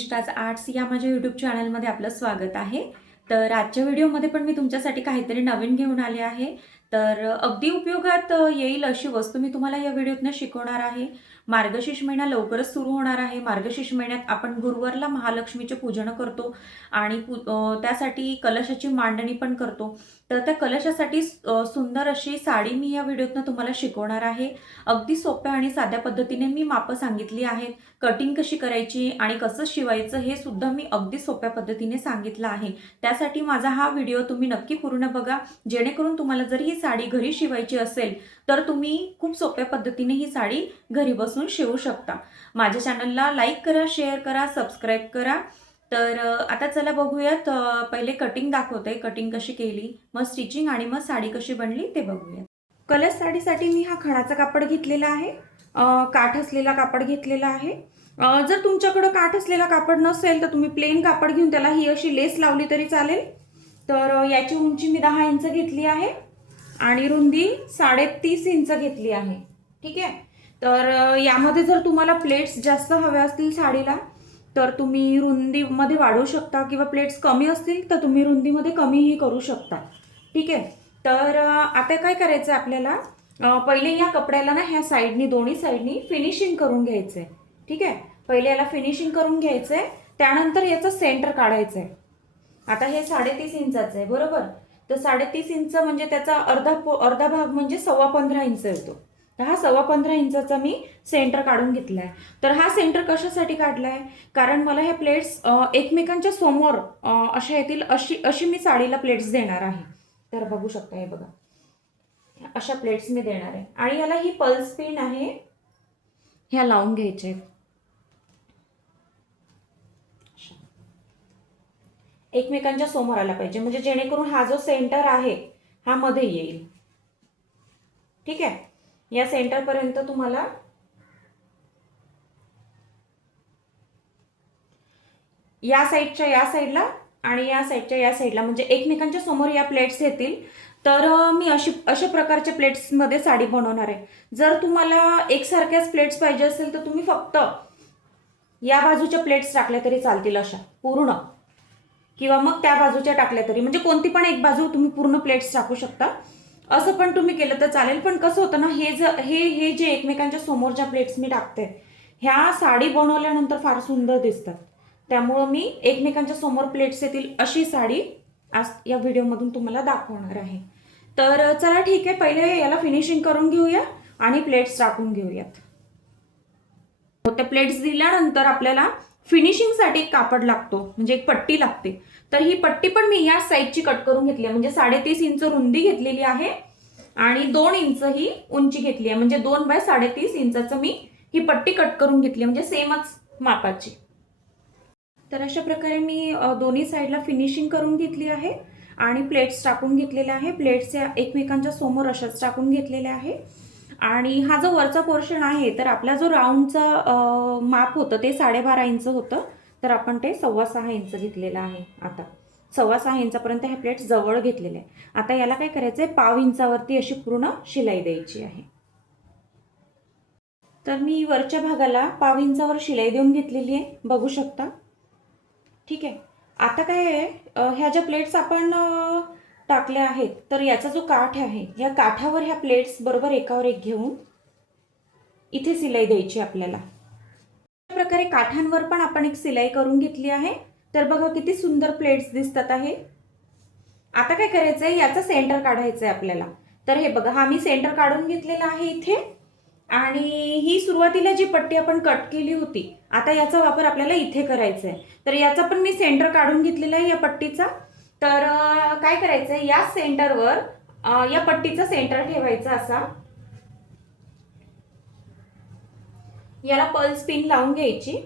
निष्ठाज arts या माझ्या YouTube चॅनलमध्ये आपलं स्वागत आहे. तर आजच्या व्हिडिओमध्ये पण मी तुमच्यासाठी काहीतरी नवीन घेऊन आले आहे. तर अगदी उपयोगात येईल अशी वस्तू मी तुम्हाला या व्हिडिओतनं शिकवणार आहे. मार्गशीर्ष महिना लवकरच सुरू होणार आहे. मार्गशीर्ष महिन्यात आपण गुरुवारला महालक्ष्मीचे पूजन करतो आणि पू त्यासाठी कलशाची मांडणी पण करतो. तर त्या कलशासाठी सुंदर अशी साडी मी या व्हिडिओतनं तुम्हाला शिकवणार आहे. अगदी सोप्या आणि साध्या पद्धतीने मी मापं सांगितली आहेत. कटिंग कशी करायची आणि कसं शिवायचं हे सुद्धा मी अगदी सोप्या पद्धतीने सांगितलं आहे. त्यासाठी माझा हा व्हिडिओ तुम्ही नक्की पूर्ण बघा. जेणेकरून तुम्हाला जर ही साडी घरी शिवायची असेल तर तुम्ही खूप सोप्या पद्धतीने ही साडी घरी बसून शिवू शकता. माझ्या चॅनलला लाईक करा शेअर करा सबस्क्राईब करा. तर आता चला बघूयात पहिले कटिंग दाखवते कटिंग कशी केली मग स्टिचिंग आणि मग साडी कशी बनली ते बघूयात. कलर साडीसाठी मी हा खणाचा कापड घेतलेला आहे. काठ असलेला कापड घेतलेला आहे. जर तुमच्याकडं काठ असलेला कापड नसेल तर तुम्ही प्लेन कापड घेऊन त्याला ही अशी लेस लावली तरी चालेल. तर याची उंची मी दहा इंच घेतली आहे. आणि रुंदी साडेतीस इंच घेतली आहे. ठीक आहे? तर यामध्ये जर तुम्हाला प्लेट्स जास्त हव्या असतील साडीला तर तुम्ही रुंदीमध्ये वाढवू शकता किंवा प्लेट्स कमी असतील तर तुम्ही रुंदीमध्ये कमीही करू शकता. ठीक आहे? तर आता काय करायचं आहे आपल्याला पहिले या कपड्याला ना ह्या साईडनी दोन्ही साईडनी फिनिशिंग करून घ्यायचं आहे ठीक आहे? पहिले याला फिनिशिंग करून घ्यायचं आहे त्यानंतर याचं सेंटर काढायचं आहे आता हे साडेतीस इंचाचं आहे बरोबर? तर साडेतीस इंच म्हणजे त्याचा अर्धा पो अर्धा भाग म्हणजे सव्वा पंधरा इंच येतो. तर हा सव्वा पंधरा इंचाचा मी सेंटर काढून घेतला आहे तर हा सेंटर कशासाठी काढला आहे कारण मला ह्या प्लेट्स एकमेकांच्या समोर अशा येतील अशी अशी मी साडीला प्लेट्स देणार आहे. तर बघू शकता हे बघा. अशा प्लेट्स मी देणार आहे. आणि याला ही पल्स पिन आहे. ह्या लावून घ्यायच्या आहेत एकमेकांच्या समोर आला पाहिजे. म्हणजे जेणेकरून हा जो सेंटर आहे हा मध्ये येईल. ठीक आहे? या सेंटर पर्यंत तुम्हाला या साईडच्या या साईडला आणि या साईडच्या या साईडला म्हणजे एकमेकांच्या समोर या प्लेट्स येतील तर मी अशी अशा प्रकारच्या प्लेट्समध्ये साडी बनवणार आहे. जर तुम्हाला एकसारख्याच प्लेट्स पाहिजे असेल तर तुम्ही फक्त या बाजूच्या प्लेट्स टाकल्या तरी चालतील अशा. पूर्ण. किंवा मग त्या बाजूच्या टाकल्या तरी. म्हणजे कोणती पण एक बाजू तुम्ही पूर्ण प्लेट्स टाकू शकता. असं पण तुम्ही केलं तर चालेल पण कसं होतं ना हे ज हे हे जे एकमेकांच्या समोर ज्या प्लेट्स मी टाकते ह्या साडी बनवल्यानंतर फार सुंदर दिसतात. त्यामुळं मी एकमेकांच्या समोर प्लेट्स येतील अशी साडी आज या व्हिडिओमधून तुम्हाला दाखवणार आहे. तर चला ठीक आहे पहिले याला फिनिशिंग करून घेऊया आणि प्लेट्स टाकून घेऊयात. हो, त्या प्लेट्स दिल्यानंतर आपल्याला फिनिशिंगसाठी एक कापड लागतो म्हणजे एक पट्टी लागते. तर ही पट्टी पण मी या साईजची कट करून घेतली आहे. म्हणजे साडेतीस इंच रुंदी घेतलेली आहे आणि दोन इंच ही उंची घेतली आहे. म्हणजे दोन बाय साडेतीस इंचाचं मी ही पट्टी कट करून घेतली आहे. म्हणजे सेमच मापाची. तर अशा प्रकारे मी दोन्ही साईडला फिनिशिंग करून घेतली आहे आणि प्लेट्स टाकून घेतलेल्या आहे. प्लेट्स या एकमेकांच्या समोर अशाच टाकून घेतलेल्या आहे. आणि हा जो वरचा पोर्शन आहे तर आपला जो राऊंडचा माप होतं ते साडेबारा इंच होतं. तर आपण ते सव्वा सहा इंच घेतलेलं आहे आता. सव्वा सहा इंचापर्यंत ह्या प्लेट्स जवळ घेतलेले आहे. आता याला काय करायचं आहे पाव इंचावरती अशी पूर्ण शिलाई द्यायची आहे. तर मी वरच्या भागाला पाव इंचावर शिलाई देऊन घेतलेली आहे. बघू शकता. ठीक आहे. आता काय आहे? ह्या ज्या प्लेट्स आपण टाकल्या आहेत तर याचा जो काठ आहे या काठावर ह्या प्लेट्स बरोबर एकावर एक घेऊन इथे सिलाई द्यायची आपल्याला. अशा प्रकारे काठांवर पण आपण एक सिलाई करून घेतली आहे. तर बघा किती सुंदर प्लेट्स दिसतात आहे. आता काय करायचं आहे? याचा सेंटर काढायचं आहे आपल्याला. तर हे बघा हा मी सेंटर काढून घेतलेला आहे इथे. आणि ही सुरुवातीला जी पट्टी आपण कट केली होती आता याचा वापर आपल्याला इथे करायचा आहे. तर याचा पण मी सेंटर काढून घेतलेला आहे या पट्टीचा. तर काय करायचं आहे या सेंटरवर या पट्टीचं सेंटर ठेवायचं असा. याला पल्स पिन लावून घ्यायची.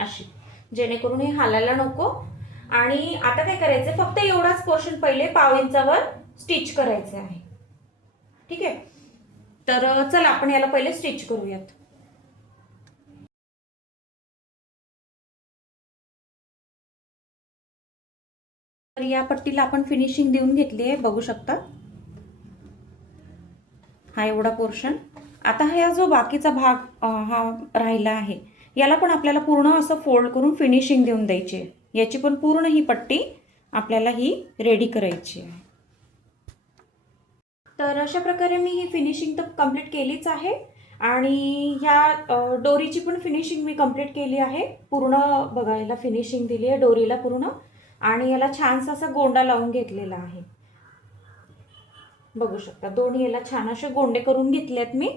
अशी. जेणेकरून हे हालायला नको. आणि आता काय करायचं फक्त एवढाच पोर्शन पहिले पाव इंचावर स्टिच करायचे आहे. ठीक आहे? तर चला आपण याला पहिले स्टिच करूयात. तर या पट्टीला आपण फिनिशिंग देऊन घेतली आहे बघू शकता. हा एवढा पोर्शन आता हा जो बाकीचा भाग हा राहिला आहे याला पण आपल्याला पूर्ण असं फोल्ड करून फिनिशिंग देऊन द्यायची आहे. याची पण पूर्ण ही पट्टी आपल्याला ही रेडी करायची आहे. तर अशा प्रकारे मी ही फिनिशिंग तर कंप्लीट केलीच आहे आणि ह्या डोरीची पण फिनिशिंग मी कंप्लीट केली आहे. पूर्ण बघायला फिनिशिंग दिली आहे डोरीला पूर्ण. आणि याला छानसा असा गोंडा लावून घेतलेला आहे. बघू शकता दोन्ही याला छान असे गोंडे करून घेतलेत मी.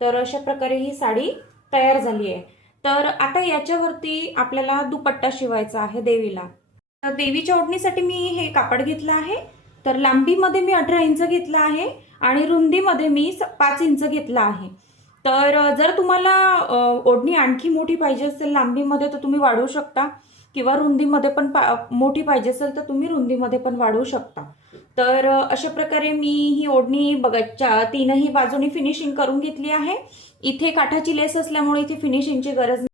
तर अशा प्रकारे ही साडी तयार झाली आहे. तर आता याच्यावरती आपल्याला दुपट्टा शिवायचा आहे देवीला. तर देवीच्या ओढणीसाठी मी हे कापड घेतलं आहे. तर लांबीमध्ये मी अठरा इंच घेतला आहे आणि रुंदीमध्ये मी पाच इंच घेतला आहे. तर जर तुम्हाला ओढणी आणखी मोठी पाहिजे असेल लांबीमध्ये तर तुम्ही वाढवू शकता. किंवा रुंदीमध्ये पण पा मोठी पाहिजे असेल तर तुम्ही रुंदीमध्ये पण वाढवू शकता. तर अशा प्रकारे मी ही ओढणी बघा तीनही बाजूनी फिनिशिंग करून घेतली आहे. इथे काठाची लेस असल्यामुळे इथे फिनिशिंगची गरज